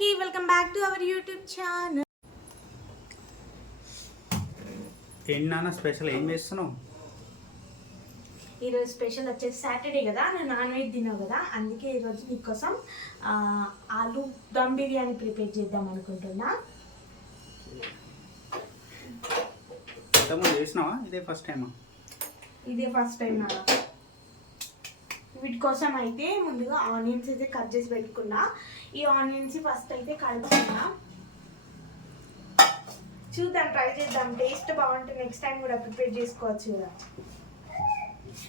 అందరికీ welcome back to our YouTube channel. ఏంటి నాన్న స్పెషల్ ఏం చేస్తున్నావు? ఈరోజు స్పెషల్ వచ్చేసి సాటర్డే కదా నేను నాన్ వెజ్ తిన్నావు కదా అందుకే ఈరోజు నీకోసం ఆలు దమ్ బిర్యానీ ప్రిపేర్ చేద్దాం అనుకుంటున్నా. ఇంతకుముందు చేసినావా? ఇదే ఫస్ట్ టైమా ఇదే ఫస్ట్ టైం నా వీటి కోసం అయితే ముందుగా ఆనియన్స్ అయితే కట్ చేసి పెట్టుకున్నా. ఈ ఆనియన్స్ ఫస్ట్ అయితే కలుపుకున్నా. చూద్దాం ట్రై చేద్దాం. టేస్ట్ బాగుంటే నెక్స్ట్ టైం కూడా ప్రిపేర్ చేసుకోవచ్చు కదా.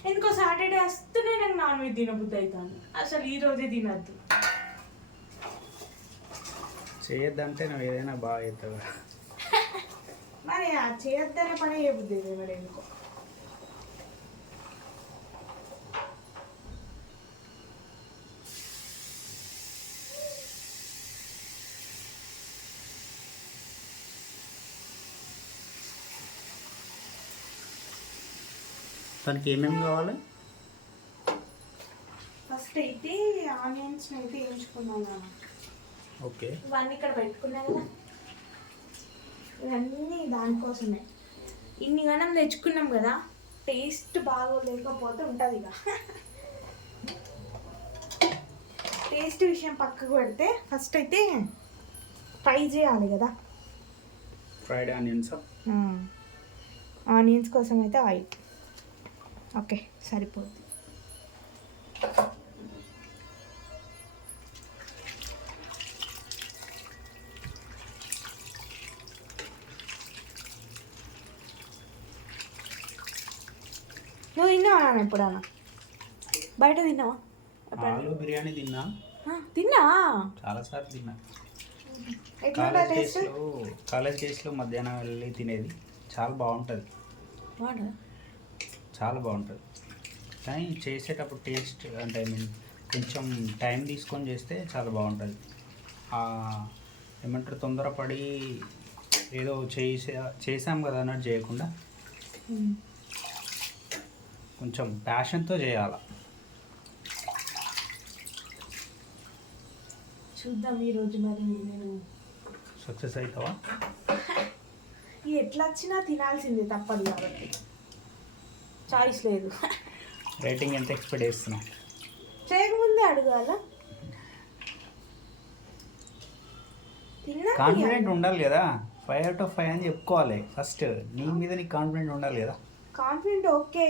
ఎందుకో సాటర్డే వస్తేనే నాకు నాన్ వెజ్ తినబుద్ధి అవుతాను అసలు ఈ రోజే తినద్దు. చేయొద్దంటే నువ్వు ఏదైనా బాగా అవుతావు మరి చేయొద్దనే పని అవుతుంది మరి ఎందుకో. దానికి ఏమేమి కావాలి? ఫస్ట్ అయితే ఆనియన్స్ అయితే వేయించుకున్నాను. నాన్న. ఓకే. ఇవన్నీ ఇక్కడ పెట్టుకున్నా కదా. ఇవన్నీ దానికోసమే. ఇన్ని గణం తెచ్చుకున్నాం కదా టేస్ట్ బాగోలేకపోతే ఉంటుంది ఇక. టేస్ట్ విషయం పక్కకు పెడితే ఫస్ట్ అయితే ఫ్రై చేయాలి కదా. Fried onions? ఆనియన్స్ కోసం అయితే ఆయిల్. ఓకే సరిపోద్ది. నువ్వు తిన్నావా నాన్న ఎప్పుడన్నా? బయట తిన్నావా? ఆలు బిర్యానీ తిన్నా. ఆ, తిన్నావా చాలాసార్లు తిన్నా. College taste? డేస్లో కాలేజ్ డేస్లో మధ్యాహ్నం వెళ్ళి తినేది. చాలా బాగుంటుంది. బాగుంటుందా? చాలా బాగుంటుంది. కానీ చేసేటప్పుడు టేస్ట్ అంటే ఐ మీన్ కొంచెం టైం తీసుకొని చేస్తే చాలా బాగుంటుంది. ఏమంటారు తొందరపడి ఏదో చేసే చేసాం కదా అన్నట్టు చేయకుండా. కొంచెం ప్యాషన్తో చేయాలి? చూద్దాం ఈరోజు మరి నేను సక్సెస్ అవుతావా? ఎట్లా వచ్చినా తినాల్సిందే తప్పదు కాబట్టి. చాయిస్ లేదు. రేటింగ్ ఎంత ఎక్స్పెక్ట్ చేస్తున్నావు చేయకముందే అడగాల? కాన్ఫిడెంట్ ఉండాలి కదా. ఫైవ్ అవుట్ ఆఫ్ ఫైవ్ అని చెప్పుకోవాలి. ఫస్ట్ నీ మీద నీకు కాన్ఫిడెంట్ ఉండాలి కదా. కాన్ఫిడెంట్ ఓకే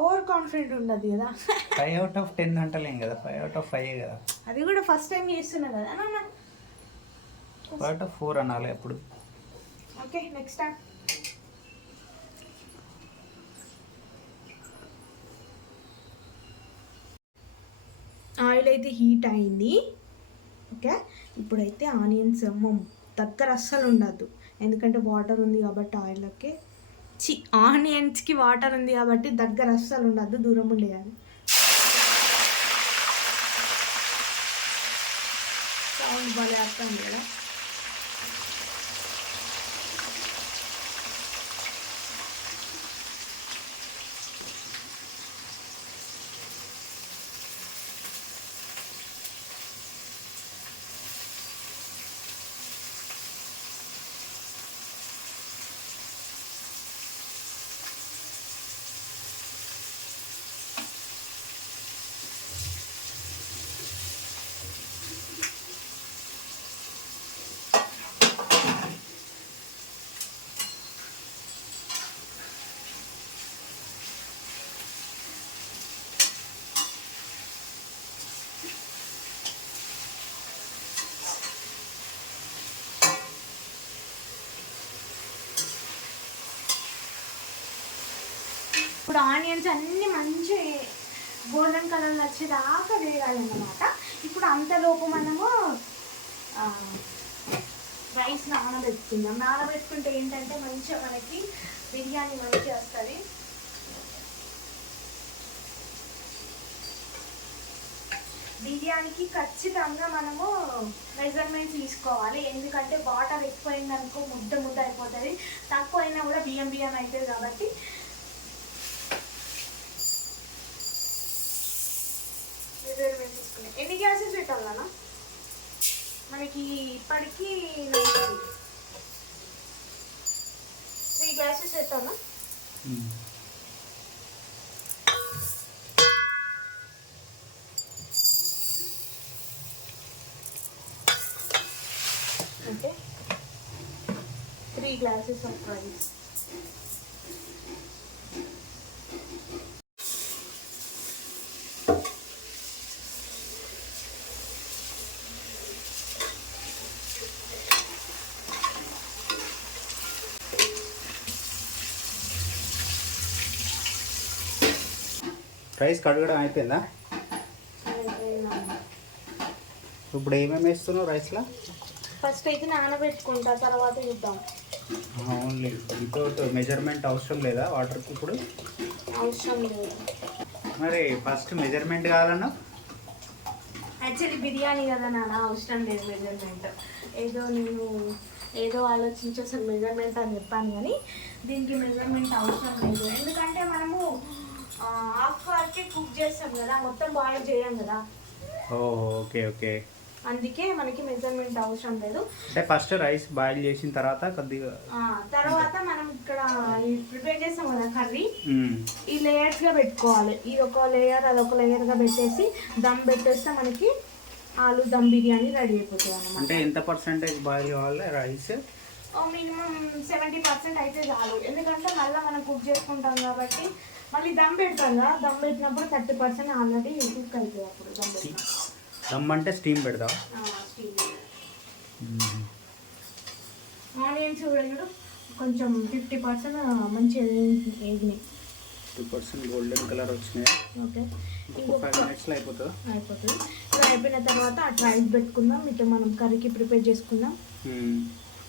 ఓవర్ కాన్ఫిడెంట్ ఉండదు కదా. ఫైవ్ అవుట్ ఆఫ్ టెన్ అంటలేం కదా. ఫైవ్ అవుట్ ఆఫ్ ఫైవ్ కదా. అది కూడా ఫస్ట్ టైం చేస్తున్నా కదా. ఫైవ్ అవుట్ ఆఫ్ ఫోర్ అనాలి అప్పుడు. ఓకే నెక్స్ట్ టైం ఆయిల్ అయితే హీట్ అయింది. ఓకే? ఇప్పుడైతే ఆనియన్స్ దగ్గర అస్సలు ఉండద్దు. ఎందుకంటే వాటర్ ఉంది కాబట్టి ఆయిల్కి చి ఆనియన్స్కి వాటర్ ఉంది కాబట్టి దగ్గర అస్సలు ఉండద్దు దూరం ఉండేయాలి. సౌండ్ భలే వస్తుంది కదా? ఇప్పుడు ఆనియన్స్ అన్నీ మంచి గోల్డెన్ కలర్లో వచ్చేదాకా వేయాలన్నమాట. ఇప్పుడు అంతలోపు మనము రైస్ నానబెట్టుకుందాం. నానబెట్టుకుంటే ఏంటంటే మంచిగా మనకి బిర్యానీ మంచిగా వస్తుంది. బిర్యానీకి ఖచ్చితంగా మనము మెజర్మెంట్స్ తీసుకోవాలి. ఎందుకంటే వాటర్ ఎక్కువైందనుకో ముద్ద ముద్ద అయిపోతుంది. తక్కువ అయినా కూడా బియ్యం బియ్యం అవుతుంది కాబట్టి మెజర్మెంట్ తీసుకుని ఎన్ని గ్యాసెస్ పెట్టాలన్నా మన మనకి ఇప్పటికి త్రీ గ్లాసెస్ మ్మ్. అంటే three glasses of rice. Rice కడగడం అయిపోయిందా? ఇప్పుడు ఏమేమి వేస్తున్నావు రైస్లో? ఫస్ట్ అయితే నానబెట్టుకుంటా తర్వాత చూద్దాం. ఓన్లీ వితౌట్ మెజర్మెంట్ అవసరం లేదా వాటర్కి ఇప్పుడు? అవసరం లేదు. మరి ఫస్ట్ మెజర్మెంట్ కావాలన్నా? యాక్చువల్లీ బిర్యానీ కదా నాన్న అవసరం లేదు మెజర్మెంట్. ఏదో నేను ఏదో ఆలోచించి అసలు మెజర్మెంట్ అని చెప్పాను కానీ దీనికి మెజర్మెంట్ అవసరం లేదు. ఎందుకంటే మనము వరకే కుక్ చేస్తాం కదా మొత్తం బాయిల్ చేయం కదా. Okay okay. అందుకే మనకి మెజర్మెంట్ అవసరం లేదు. అంటే ఫస్ట్ రైస్ బాయిల్ చేసిన తర్వాత కొద్దిగా తర్వాత మనం ఇక్కడ ప్రిపేర్ చేస్తాం కదా కర్రీ. ఈ లేయర్స్గా పెట్టుకోవాలి. ఇది ఒక లేయర్ అదొక లేయర్గా పెట్టేసి దమ్ పెట్టేస్తే మనకి ఆలు దమ్ బిర్యానీ రెడీ అయిపోతుంది అన్నమాట. అంటే ఎంత పర్సెంటేజ్ బాయిల్ కావాలి రైస్ మినిమం సెవెంటీ పర్సెంట్ అయితే చాలు. ఎందుకంటే మళ్ళీ మనం కుక్ చేసుకుంటాం కాబట్టి మళ్ళీ దమ్ పెడతాం కదా దమ్ పెట్టినప్పుడు థర్టీ పర్సెంట్ ఆల్రెడీ కుక్ అవుతుంది అప్పుడు దమ్ అంటే స్టీమ్ పెడతావా? ఆనియన్స్ కూడా చూడు కొంచెం ఫిఫ్టీ పర్సెంట్ మంచిగా ఏగినాయి టూ పర్సెంట్ గోల్డెన్ కలర్ వచ్చినాయి? ఓకే. ఇంకో ఫైవ్ మినిట్స్లో అయిపోతుందా? అయిపోతుంది. ఇది అయిపోయిన తర్వాత అటు రైస్ పెట్టుకుందాం ఇటు మనం కర్రీకి ప్రిపేర్ చేసుకుందాం.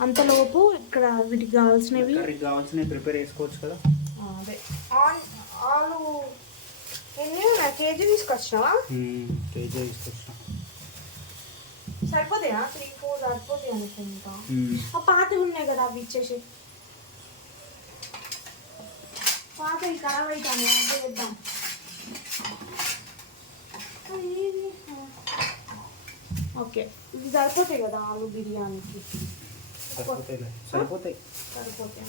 అంతలోపు ఇక్కడ వీటికి కావాల్సినవి కర్రీకి కావాల్సినవి ప్రిపేర్ చేసుకోవచ్చు కదా? ఆ, అదే. ఆన్ ఆలు. ఎన్ని ఉన్నాయి? కేజీ తీసుకొచ్చినావా. కేజీ తీసుకొచ్చిన. సరిపోతాయా? త్రీ ఫోర్ సరిపోతాయి అనుకుంటా. ఆ పాతవి ఉన్నాయి కదా అవి ఇచ్చేసి పాతవి ఖరాబ్ అవుతాను అంటే? ఆ. ఓకే ఇవి సరిపోతాయి కదా ఆలు బిర్యానీకి? సరిపోతాయి సరిపోతాయి. సరిపోతాయి.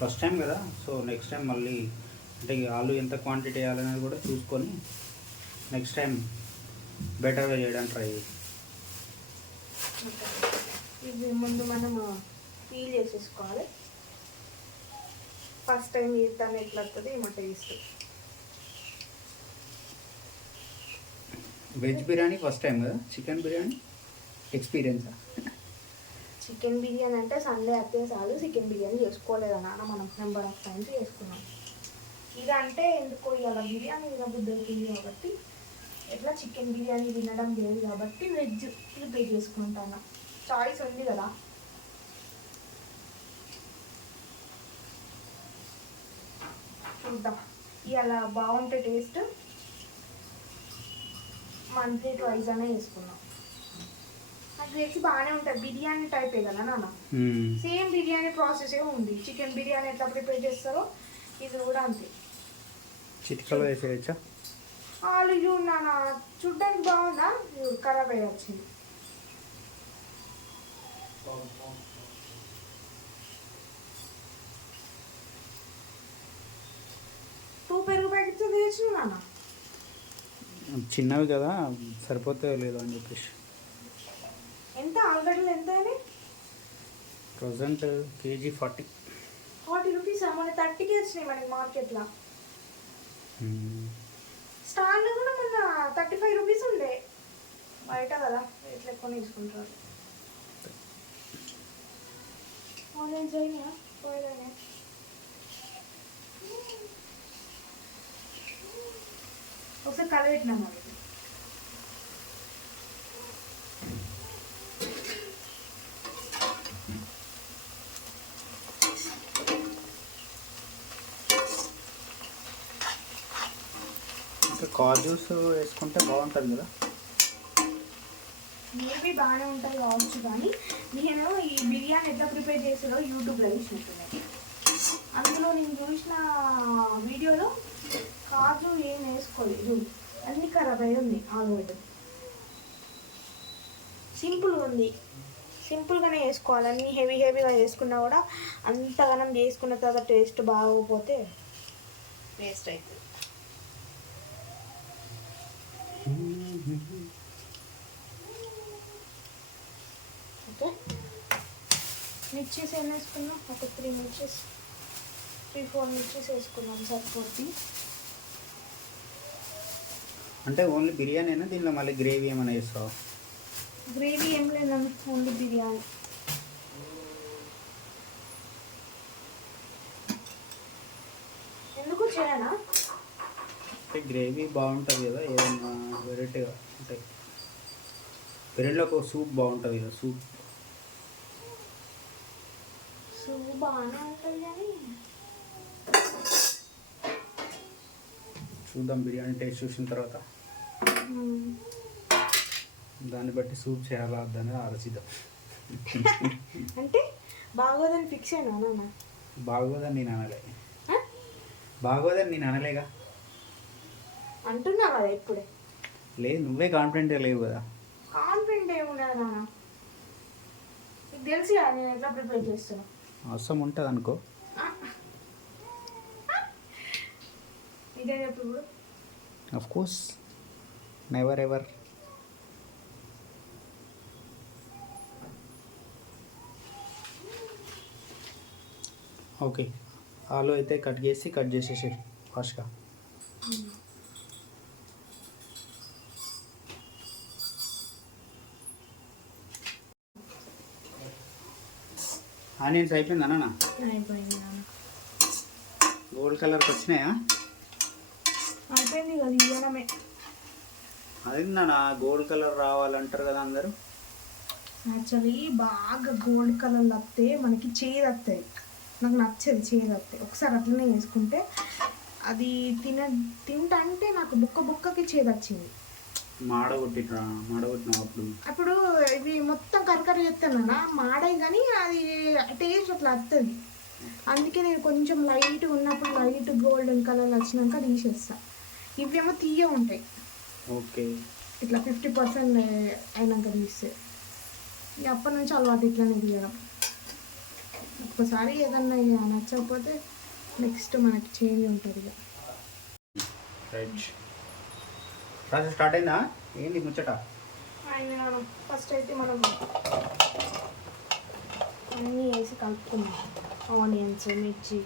ఫస్ట్ టైం కదా. సో నెక్స్ట్ టైం మళ్ళీ అంటే ఆలు ఎంత క్వాంటిటీ వేయాలనేది కూడా చూసుకొని నెక్స్ట్ టైం బెటర్గా చేయడానికి ట్రై. ఇది ముందు మనం పీల్ చేసేసుకోవాలి. ఫస్ట్ టైం చేస్తాను ఎట్లా వస్తుంది ఏమో taste veg biryani first time కదా. చికెన్ బిర్యానీ? ఎక్స్పీరియన్సా చికెన్ బిర్యానీ అంటే సండే అత్తే చాలు చికెన్ బిర్యానీ చేసుకోలేదు నాన్న మనం నెంబర్ ఆఫ్ టైమ్స్ చేసుకున్నాం. ఇది అంటే ఎందుకో ఇవాళ బిర్యానీ తినబుద్ధి దొరికింది కాబట్టి ఎట్లా చికెన్ బిర్యానీ తినడం లేదు కాబట్టి వెజ్ ప్రిపేర్ చేసుకుంటాను. చాయిస్ ఉంది కదా. చూద్దాం. ఇవాళ బాగుంటే టేస్ట్ మంత్లీ ట్వైస్ అనే వేసుకున్నాం నాకు తెలిసి బాగానే ఉంటుంది బిర్యానీ టైపే కదా నాన్న? సేమ్ బిర్యానీ ప్రాసెసే ఉంది. చికెన్ బిర్యానీ ఎట్లా ప్రిపేర్ చేస్తారో ఇది కూడా అంతే. చిటికలో వేసేయచ్చా? చూడు నాన్న. చూడ్డానికి బాగుందా? ఖరాబ్ అయ్యి వచ్చింది. టూ పెరుగు ప్యాకెట్స్ తెచ్చు నాన్న? చిన్నవి కదా సరిపోతాయో లేదో అని చెప్పేసి. ఎంత ఆలుగడ్డలు ఎంత అయినాయి present KG forty. Forty rupees? మన థర్టీకి వచ్చినాయి మనకి మార్కెట్లో. స్టాండ్ కూడా మొన్న థర్టీ ఫైవ్ రూపీస్ ఉండే. బయట కదా రేట్లు ఎక్కువ తీసుకుంటారు. ఆన్లైన్ చేయనా పోయినా ఒకసారి కలబెట్టినా మరి. కార్ జ్యూస్ వేసుకుంటే బాగుంటుంది కదా? మేబీ బాగానే ఉంటుంది కావచ్చు కానీ నేను ఈ బిర్యానీ ఎట్లా ప్రిపేర్ చేసారో యూట్యూబ్లో చూసినట్టున్నాను అందులో నేను చూసిన వీడియోలో కాజు ఏం వేసుకోలేదు. అన్ని ఖరాబ్ అయి ఉంది ఆలుగడ్డ సింపుల్గా ఉంది. సింపుల్గానే వేసుకోవాలి. అన్ని హెవీ హెవీగా వేసుకున్నా కూడా అంతగానం చేసుకున్న తర్వాత టేస్ట్ బాగోకపోతే వేస్ట్ అవుతుంది ఓకే మిర్చీస్ ఏం వేసుకున్నాం ఒక త్రీ మిర్చీస్ త్రీ ఫోర్ మిర్చీస్ వేసుకున్నాం సరిపోద్ది. అంటే ఓన్లీ బిర్యానీనా దీనిలో మళ్ళీ గ్రేవీ ఏమైనా వేస్తావా గ్రేవీ ఏం లేదండి ఓన్లీ బిర్యానీ. ఎందుకు చేయనా? అంటే గ్రేవీ బాగుంటుంది కదా ఏదైనా వెరైటీగా అంటే బిర్యానీలో ఒక సూప్ బాగుంటుంది కదా సూప్ సూప్ బాగానే ఉంటుంది కానీ చూద్దాం బిర్యానీ టేస్ట్ చూసిన తర్వాత. దాన్ని బట్టి సూప్ చేయాలా వద్దని ఆలోచిద్దాం. అంటే బాగోదని ఫిక్స్ అయినా బాగోదని నేను అనలే? బాగోదని నేను అనలేగా. అంటున్నా కదా ఇప్పుడే. లేదు నువ్వే కాన్ఫిడెంట్గా లేవు కదా. కాన్ఫిడెంట్ ఏమున్నది నాన్న? నీకు తెలుసు కదా నేను ఎట్లా ప్రిపేర్ చేస్తున్నా. అవసరం ఉంటుంది అనుకో of course never ever okay ఆలు అయితే కట్ చేసి కట్ చేసేసి ఫాస్ట్గా ఆనియన్స్ అయిపోయింది అన్న గోల్డ్ కలర్కి వచ్చినాయా? అయిపోయింది కదా ఇవ్వడమే గోల్డ్ కలర్ రావాలంటారు కదా అందరూ. యాక్చువల్లీ బాగా గోల్డ్ కలర్ వస్తే మనకి చేదు వస్తాయి. నాకు నచ్చదు చేదు వస్తాయి ఒకసారి అట్లనే వేసుకుంటే అది తిన తింటంటే నాకు బుక్క బుక్కకి చేదు వచ్చింది. మాడగొట్టిట్రా మాడగొట్టినావు అప్పుడు అప్పుడు ఇవి మొత్తం కరకర చేస్తానా మాడాయి కానీ అది టేస్ట్ అట్లా వస్తుంది అందుకే నేను కొంచెం లైట్ ఉన్నప్పుడు లైట్ గోల్డెన్ కలర్ వచ్చినాక తీసేస్తా. ఇవేమో తీయ ఉంటాయి. ఓకే. ఇట్లా ఫిఫ్టీ పర్సెంట్ అయినాక తీస్తే. ఇక అప్పటి నుంచి అలవాటు ఇట్లానే తీయడం. ఒక్కసారి ఏదన్నా ఇక నచ్చకపోతే నెక్స్ట్ మనకి చేంజ్ ఉంటుంది ఇక. రైట్ ప్రాసెస్ స్టార్ట్ అయిందా? ఏంటి ముచ్చట? ఫస్ట్ అయితే మనం అన్నీ వేసి కలుపుకుందాం. ఆనియన్స్ మిర్చి.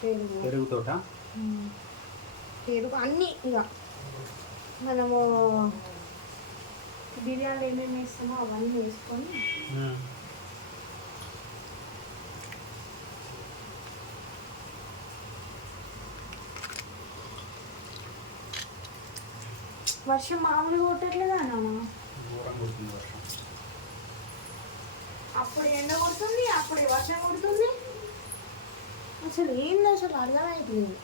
పెరుగు. పెరుగుతోట ఉమ్, పెరుగు అన్నీ ఇక మనము బిర్యానీ ఏమేమి వేస్తామో అవన్నీ వేసుకొని వర్షం మామూలుగా కొట్టట్లేదా నాన్న అప్పుడు ఎండ కొడుతుంది అప్పుడు వర్షం కొడుతుంది. అసలు ఏంది అసలు అర్థమైపోయింది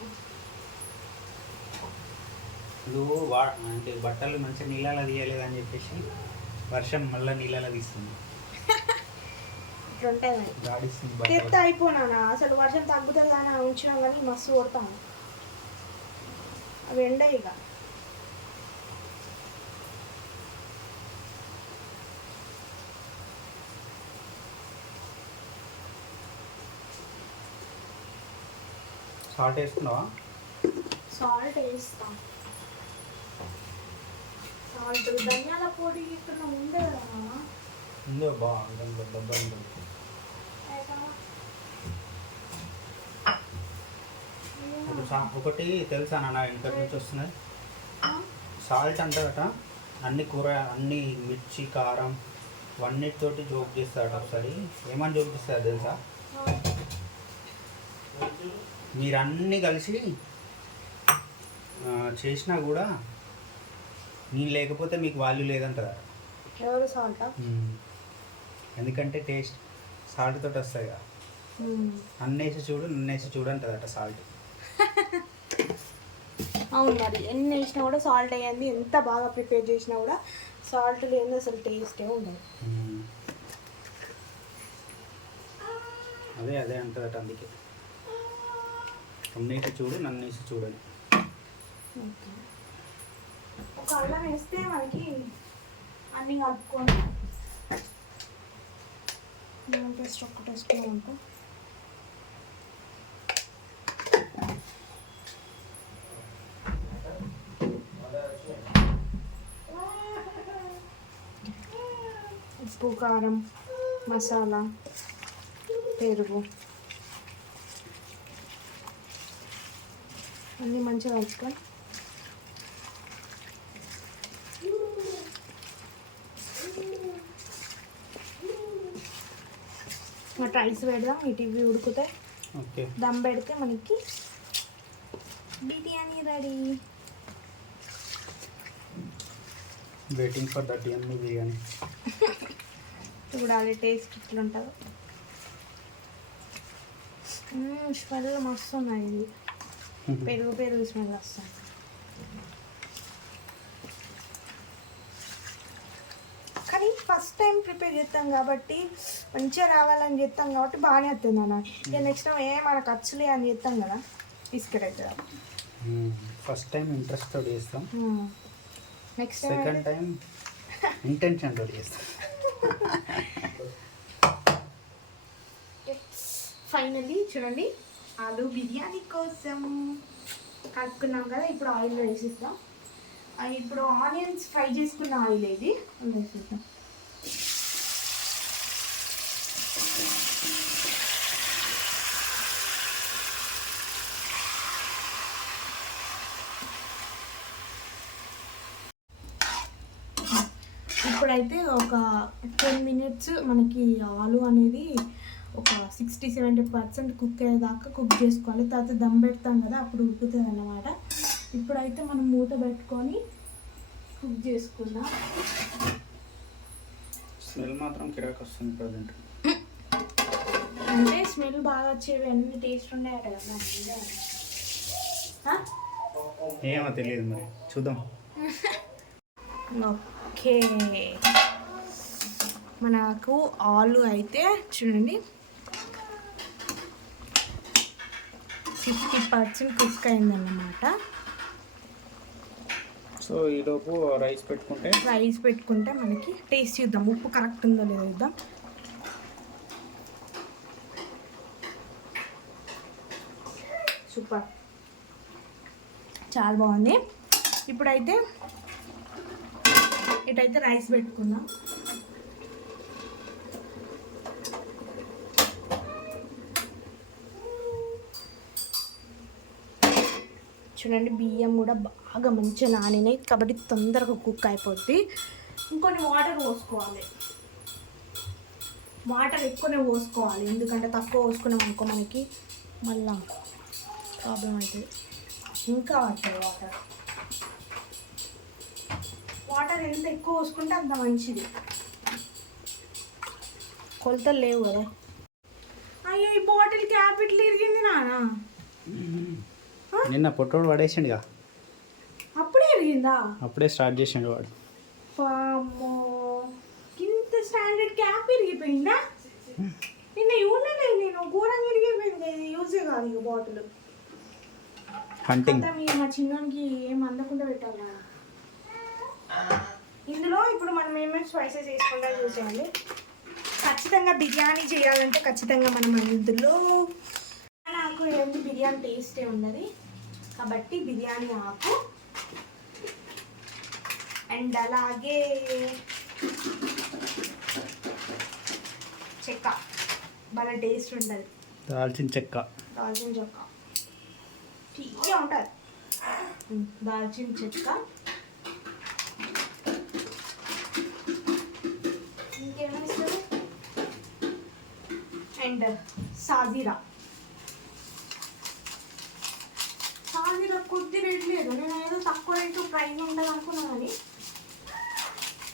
నువ్వు వా అంటే బట్టలు మంచిగా నీళ్ళలో తీయలేదని చెప్పేసి వర్షం మళ్ళీ నీళ్ళలో తీస్తుంది. బట్టలు. అయిపోయినా అసలు వర్షం తగ్గుతుంది కానీ ఉంచినాం కానీ మస్తు కొడతాను అవి ఎండ ఇక. సాల్ట్ వేసుకున్నావా? సాల్ట్ వేస్తాం. సాల్ట్ ధనియాల పొడి ఇక్కడ కదా నాన్న. ఉందో దాంట్లో డబ్బా ఒకటి తెలుసా నా వెనక నుంచి వస్తున్నది? సాల్ట్ అంటారట. అన్ని కూర అన్ని మిర్చి కారం వన్నిటితోటి జోక్ చేస్తారట ఒకసారి. ఏమని జోక్ చేస్తారు తెలుసా. మీరు అన్నీ కలిసి చేసినా కూడా నేను లేకపోతే మీకు వాల్యూ లేదంటారు. ఎవరు సాల్టా? ఎందుకంటే టేస్ట్ సాల్ట్ తోటి వస్తాయి కదా. అన్నేసి చూడు నన్నేసి చూడు అంటదట సాల్ట్. అవును మరి ఎన్ని వేసినా కూడా సాల్ట్ అయ్యింది ఎంత బాగా ప్రిపేర్ చేసినా కూడా సాల్ట్ లేని అసలు టేస్టే ఉండదు. అదే అదే అంటదట అందుకే. అన్నేసి చూడు నన్నేసి చూడని. చూడండి ఒక అల్లం వేస్తే మనకి అన్ని కలుపుకొని టెస్ట్ ఒక్క టెస్ట్ ఉంటాం. ఉప్పు కారం మసాలా పెరుగు. అన్నీ మంచిగా కలుపుకొని రైస్ పెడదాం ఇటు ఇవి ఉడుకుతాయి దమ్ పెడితే మనకి biryani ready. Waiting for that ఎమ్మి బిర్యానీ. చూడాలి టేస్ట్ ఎట్లుంటుందో. స్మెల్ మస్తు ఉన్నాయి ఇది పెరుగు పెరుగు స్మెల్ వస్తుంది కానీ ఫస్ట్ టైం ప్రిపేర్ చేస్తాం కాబట్టి మంచిగా రావాలని చేస్తాం కాబట్టి బాగానే వస్తుంది అన్న. ఇక నెక్స్ట్ టైం ఏ మనకు వచ్చలే అని చేస్తాం కదా బిస్కెట్ అవుతుంది ఫస్ట్ టైం ఇంట్రెస్ట్ తోటి చేస్తాం. నెక్స్ట్ సెకండ్ టైం ఇంటెన్షన్ తోటి చేస్తాం. ఫైనల్లీ చూడండి. ఆలు బిర్యానీ కోసం కలుపుకున్నాం కదా ఇప్పుడు ఆయిల్ వేసిద్దాం. ఇప్పుడు ఆనియన్స్ ఫ్రై చేసుకున్న ఆయిల్ ఇది. వేసిద్దాం. ఇప్పుడైతే ఒక టెన్ మినిట్స్ మనకి ఆలు అనేది ఒక సిక్స్టీ సెవెంటీ పర్సెంట్ కుక్ అయ్యేదాకా కుక్ చేసుకోవాలి. తర్వాత దమ్ పెడతాం కదా అప్పుడు ఉడుకుతుంది అన్నమాట ఇప్పుడైతే మనం మూత పెట్టుకొని కుక్ చేసుకుందాం. స్మెల్ మాత్రం కిరాక్ వస్తుంది ప్రజెంట్. అంటే స్మెల్ బాగా వచ్చేవి అన్ని టేస్ట్ ఉన్నాయట కదా? ఏమో తెలియదు మరి. చూద్దాం. ఓకే. మనకు ఆలు అయితే చూడండి. ఫిఫ్టీ పర్సెంట్ కుక్ అయిందన్నమాట సో ఈలోపు రైస్ పెట్టుకుంటే? రైస్ పెట్టుకుంటే మనకి టేస్ట్ చూద్దాం. ఉప్పు కరెక్ట్ ఉందో లేదో చూద్దాం. సూపర్. చాలా బాగుంది. ఇప్పుడైతే ఇటైతే రైస్ పెట్టుకుందాం. చూడండి బియ్యం కూడా బాగా మంచిగా నానినాయి. కాబట్టి తొందరగా కుక్ అయిపోద్ది. ఇంకొన్ని వాటర్ పోసుకోవాలి. వాటర్ ఎక్కువనే పోసుకోవాలి. ఎందుకంటే తక్కువ పోసుకున్నాం అనుకో మనకి మళ్ళా ప్రాబ్లం అవుతుంది. ఇంకా పడుతుంది వాటర్ వాటర్ ఎంత ఎక్కువ పోసుకుంటే అంత మంచిది. కొలతలు లేవు కదా. అయ్యో ఈ బాటిల్ క్యాప్ ఇట్లా ఇరిగింది నానా నిన్న పొట్టోడు పడేసిండుగా. అప్పుడే ఇరిగిందా అప్పుడే స్టార్ట్ చేసిండు వాడు. పామో ఇంత స్టాండర్డ్ క్యాప్ ఇరిగిపోయిందా నిన్న యూనలేదు నేను ఘోరంగా ఇరిగిపోయింది ఇది యూజే కాదు ఇక బాటిల్. హంటింగ్ మీ చిన్నోనికి ఏం అందకుండా పెట్టాలి. ఇందులో ఇప్పుడు మనం ఏమేమి స్పైసెస్ వేసుకుంటా చూసేయండి ఖచ్చితంగా బిర్యానీ చేయాలంటే ఖచ్చితంగా మనం ఇందులో నాకు ఏంటి బిర్యానీ టేస్టే ఉన్నది కాబట్టి బిర్యానీ ఆకు అండ్ అలాగే చెక్క. బాగా టేస్ట్ ఉంటుంది. దాల్చిన చెక్క. దాల్చిన చెక్క. తీయగా ఉంటుంది. దాల్చిన చెక్క. ఇంకేమైనా అండ్ సాజీరా సాజీరా కొద్ది రేట్ లేదు. నేను ఏదో తక్కువ రేటు ప్రైస్ ఉంటుంది అనుకున్నాను కానీ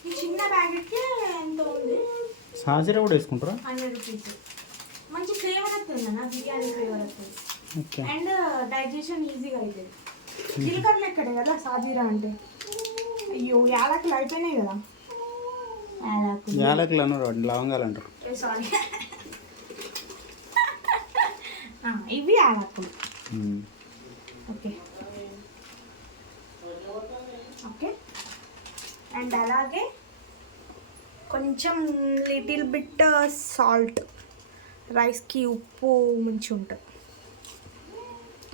ఈ చిన్న ప్యాకెట్కి ఎంత ఉంది? సాజీరా కూడా వేసుకుంటారా? హండ్రెడ్ రూపీస్ మంచి ఫ్లేవర్ వస్తుంది అన్న బిర్యానీ ఫ్లేవర్ వస్తుంది. అండ్ డైజెషన్ ఈజీగా అవుతుంది జీలకర్ర లెక్కడే కదా సాజీరా అంటే? అయ్యో యాలకులు అయిపోయినాయి కదా. యాలకులు. అన్నారు లవంగాలు అంటారు. సారీ ఇవి యాలకులు. ఓకే ఓకే అండ్ అలాగే కొంచెం లిటిల్ బిట్ సాల్ట్ రైస్కి ఉప్పు మంచి ఉంటుంది.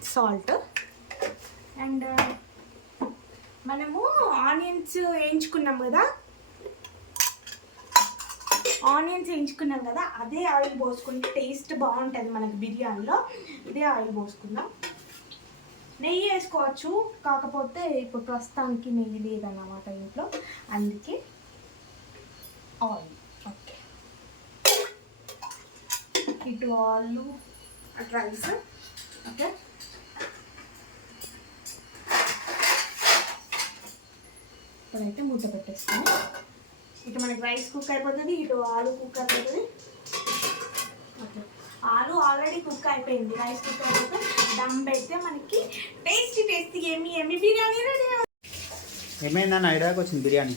సాల్ట్. అండ్ మనము ఆనియన్స్ వేయించుకున్నాం కదా. ఆనియన్స్ వేయించుకున్నాం కదా అదే ఆయిల్ పోసుకుంటే టేస్ట్ బాగుంటుంది మనకి బిర్యానీలో. ఇదే ఆయిల్ పోసుకుందాం. నెయ్యి వేసుకోవచ్చు. కాకపోతే ఇప్పుడు ప్రస్తుతానికి నెయ్యి లేదన్నమాట ఇంట్లో. అందుకే ఆయిల్. ఓకే. ఇటు ఆలు అటు రైస్. ఓకే. ఇప్పుడైతే మూత పెట్టేస్తాము ఇటు మనకి రైస్ కుక్ అయిపోతుంది ఇటు ఆలు కుక్ అయిపోతుంది. ఆల్రెడీ కుక్ అయిపోయింది. రైస్ కుక్ అయిపోతే దమ్ పెడితే మనకి టేస్టీ టేస్టీ ఏమి ఏమి బిర్యానీ రెడీ ఏమైందని ఐడియాకి వచ్చింది బిర్యానీ.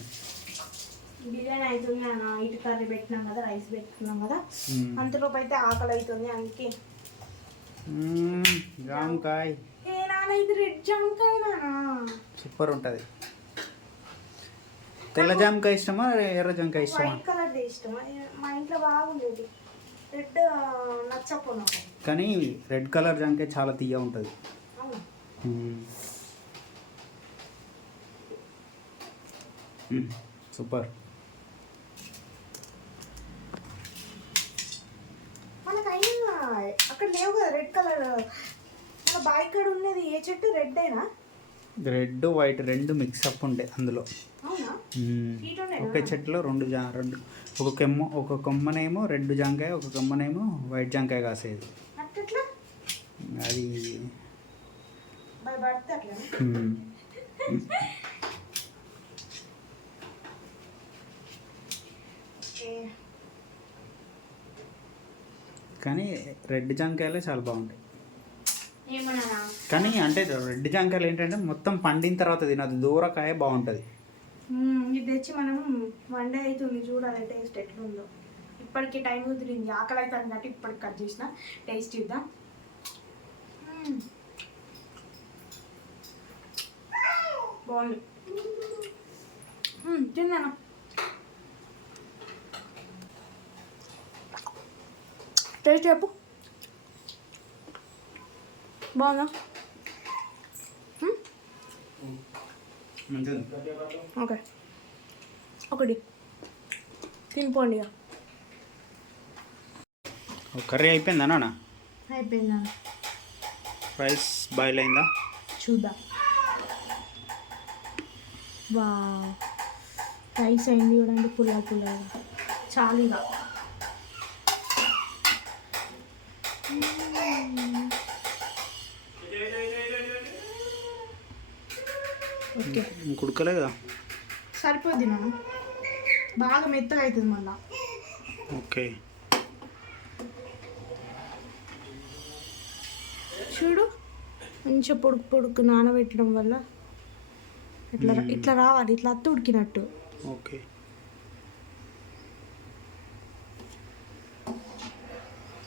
బిర్యానీ అవుతుంది అన్న. ఇటు కర్రీ పెట్టినాం కదా రైస్ పెట్టుకున్నాం కదా. అంతలోపు అయితే ఆకలి అవుతుంది అందుకే. జామకాయ. ఏ నాన్న ఇది రెడ్ జామకాయ సూపర్ ఉంటుంది. తెల్ల జామకాయ ఇష్టమా ఎర్ర జామకాయ ఇష్టమా? వైట్ కలర్ ఇష్టం. మా ఇంట్లో బాగుండేది. రెడ్ నచ్చపోను కానీ రెడ్ కలర్ జామకాయ చాలా తీయ ఉంటుంది. సూపర్. మనకైనా అక్కడ లేవు కదా రెడ్ కలర్. మన బాయ్ కాడ ఉన్నది ఏ చెట్టు? రెడ్ అయినా రెడ్ వైట్ రెండు మిక్స్ అప్ ఉండే అందులో. ఒకే చెట్టులో రెండు జా రెండు. ఒక కొమ్మ ఒక కొమ్మనేమో రెడ్ జాంకాయ ఒక కొమ్మనేమో వైట్ జాంకాయ కాసేది. అది. కానీ రెడ్ జాంకాయలే చాలా బాగుంటాయి. కానీ అంటే రెడ్ జాంకాయలు ఏంటంటే మొత్తం పండిన తర్వాత తినదు దూరకాయ బాగుంటుంది. ఇది తెచ్చి మనం వన్ డే అవుతుంది చూడాలి టేస్ట్ ఎట్లుందో. ఇప్పటికి టైం కుదిరింది ఆకలి అవుతుంది కాబట్టి ఇప్పటికి కట్ చేసిన టేస్ట్ ఇద్దాం. బాగుంది. తిన్నాను టేస్ట్ చెప్పు. బాగుందా మ్మ్? మంచిది ఓకే. ఒకటి. తినిపోండి ఇక. కర్రీ అయిపోయిందా నాన్న? అయిపోయిందా? రైస్ బాయిల్ అయిందా? చూద్దాం. వా రైస్ అయింది చూడండి పుల్ల పుల్ల చాలు ఇక. కుడకలే కదా. సరిపోద్ది నాన్న. బాగా మెత్తగా అవుతుంది మళ్ళా. ఓకే. చూడు మంచిగా పొడుకు పొడుకు నానబెట్టడం వల్ల ఇట్లా ఇట్లా రావాలి ఇట్లా అత్త ఉడికినట్టు. ఓకే.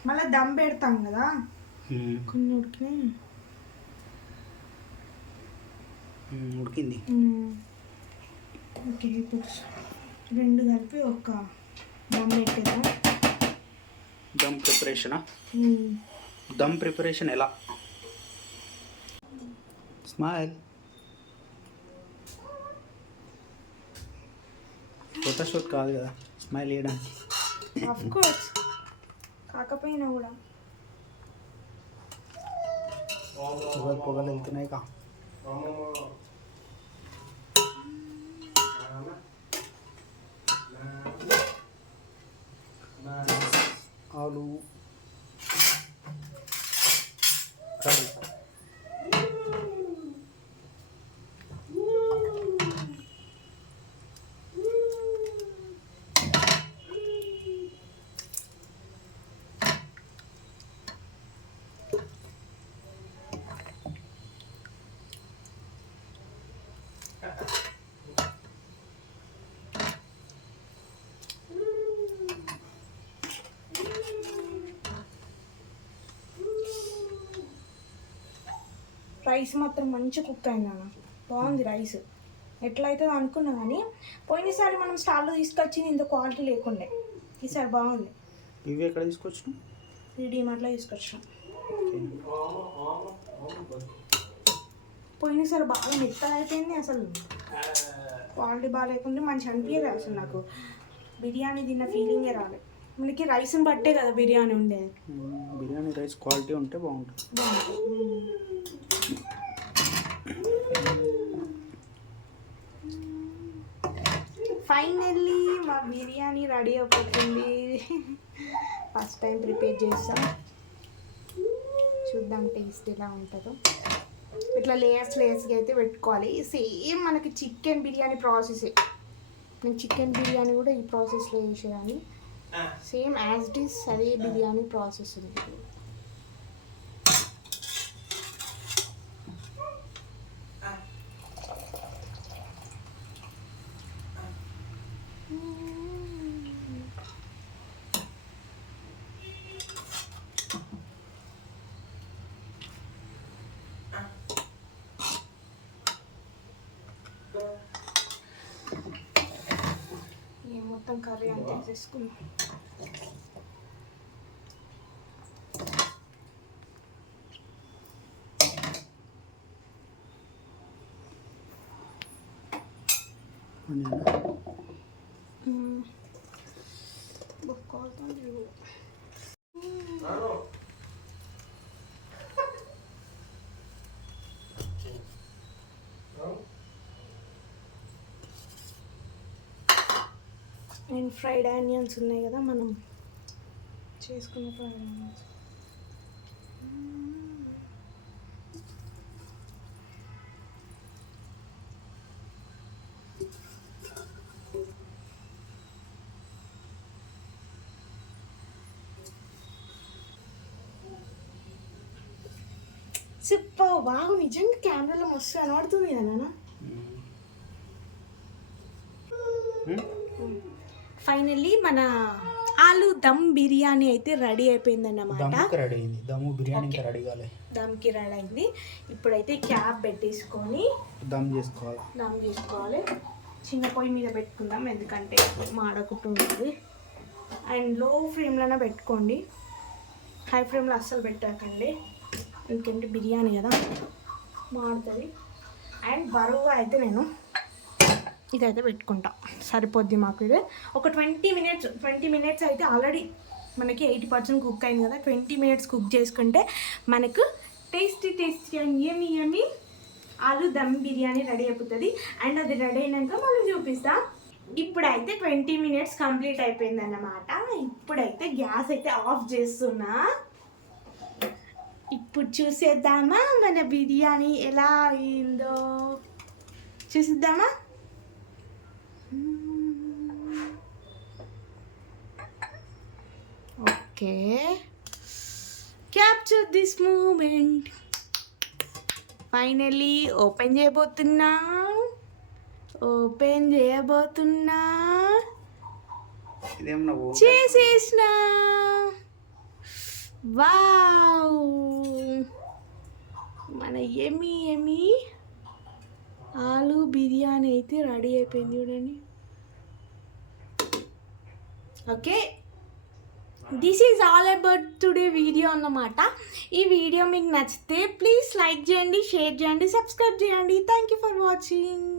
మళ్ళీ దమ్ పెడతాం కదా. కొన్ని ఉడికి ఉడికింది. ఓకే ఇప్పుడు రెండు కలిపి ఒక దమ్ పెట్టేద్దాం. దమ్ ప్రిపరేషనా. దమ్ ప్రిపరేషన్ ఎలా? స్మైల్. ఫోటోషూట్ కాదు కదా స్మైల్ వేయడానికి ఆఫ్ కోర్స్ కాకపోయినా కూడా. పొగలు పొగలు వెళ్తున్నాయి కా? ఆలు కర్రీ రైస్ మాత్రం మంచి కుక్ అయింది అన్న. బాగుంది రైస్. ఎట్లా అవుతుందో అనుకున్నా కానీ పోయినసారి మనం స్టాల్లో తీసుకొచ్చింది ఇంత క్వాలిటీ లేకుండే. ఈసారి బాగుంది. ఇవి ఎక్కడ తీసుకొచ్చినావు? ఇది డిమార్ట్లో తీసుకొచ్చాం పోయినసారి బాగా మెత్తగా అయిపోయింది అసలు. క్వాలిటీ బాగా లేకుంటే మంచి అనిపించలేదు అసలు నాకు. బిర్యానీ తిన్న ఫీలింగే రాలేదు మనకి రైస్ని బట్టే కదా బిర్యానీ ఉండేది బిర్యానీ రైస్ క్వాలిటీ ఉంటే బాగుంటుంది. ఫైనల్లీ మా బిర్యానీ రెడీ అయిపోతుంది. ఫస్ట్ టైం ప్రిపేర్ చేస్తాం చూద్దాం టేస్ట్ ఎలా ఉంటుందో. ఇట్లా లేయర్స్ లేయర్స్గా అయితే పెట్టుకోవాలి. సేమ్ మనకి చికెన్ బిర్యానీ ప్రాసెసే నేను చికెన్ బిర్యానీ కూడా ఈ ప్రాసెస్లో చేసేదాన్ని. సేమ్ యాజ్ ఇట్ ఈస్ అదే బిర్యానీ ప్రాసెస్ ఉంది ఈ మొత్తం కర్రీ అంతా చేసుకున్నాం అండ్ ఫ్రైడ్ ఆనియన్స్ ఉన్నాయి కదా మనం చేసుకున్న ఫ్రైడ్ ఆనియన్స్. సూపర్ వావ్ నిజంగా కెమెరాలో మస్తు కనబడుతుంది కదా నాన్న. ఫైనల్లీ మన ఆలు దమ్ బిర్యానీ అయితే రెడీ రెడీ అయింది. దమ్ము బిర్యానీ రెడీ కాలే. దమ్కి రెడీ అయింది. ఇప్పుడైతే క్యాప్ పెట్టేసుకొని దమ్ చేసుకోవాలి. దమ్ చేసుకోవాలి. చిన్న పొయ్యి మీద పెట్టుకుందాం ఎందుకంటే మాడకుంటుంది. అండ్లో ఫ్లేమ్లోనే పెట్టుకోండి. హై ఫ్లేమ్లో అస్సలు పెట్టకండి. ఎందుకంటే బిర్యానీ కదా మాడుతుంది. అండ్ బరువుగా అయితే నేను ఇదైతే పెట్టుకుంటా. సరిపోద్ది మాకు ఇది. ఒక ట్వంటీ మినిట్స్ ట్వంటీ మినిట్స్ అయితే ఆల్రెడీ మనకి ఎయిటీ పర్సెంట్ కుక్ అయింది కదా. ట్వంటీ మినిట్స్ కుక్ చేసుకుంటే మనకు టేస్టీ టేస్టీ అండ్ ఏమి ఏమి ఆలు దమ్ బిర్యానీ రెడీ అయిపోతుంది. అండ్ అది రెడీ అయినాక మనం చూపిస్తాం. ఇప్పుడైతే ట్వంటీ మినిట్స్ కంప్లీట్ అయిపోయింది అన్నమాట ఇప్పుడైతే గ్యాస్ అయితే ఆఫ్ చేస్తున్నా. ఇప్పుడు చూసేద్దామా మన బిర్యానీ ఎలా అయిందో? చూసిద్దామా? Okay. Capture this moment finally open చేయబోతున్నా. Open చేయబోతున్నా. చేసేసిన. వావ్ మన ఎమి ఎమి ఆలు బిర్యానీ అయితే రెడీ అయిపోయింది చూడండి. Okay. This is all about today video అన్నమాట. ఈ వీడియో మీకు నచ్చితే ప్లీజ్ లైక్ చేయండి షేర్ చేయండి సబ్స్క్రైబ్ చేయండి. Thank you for watching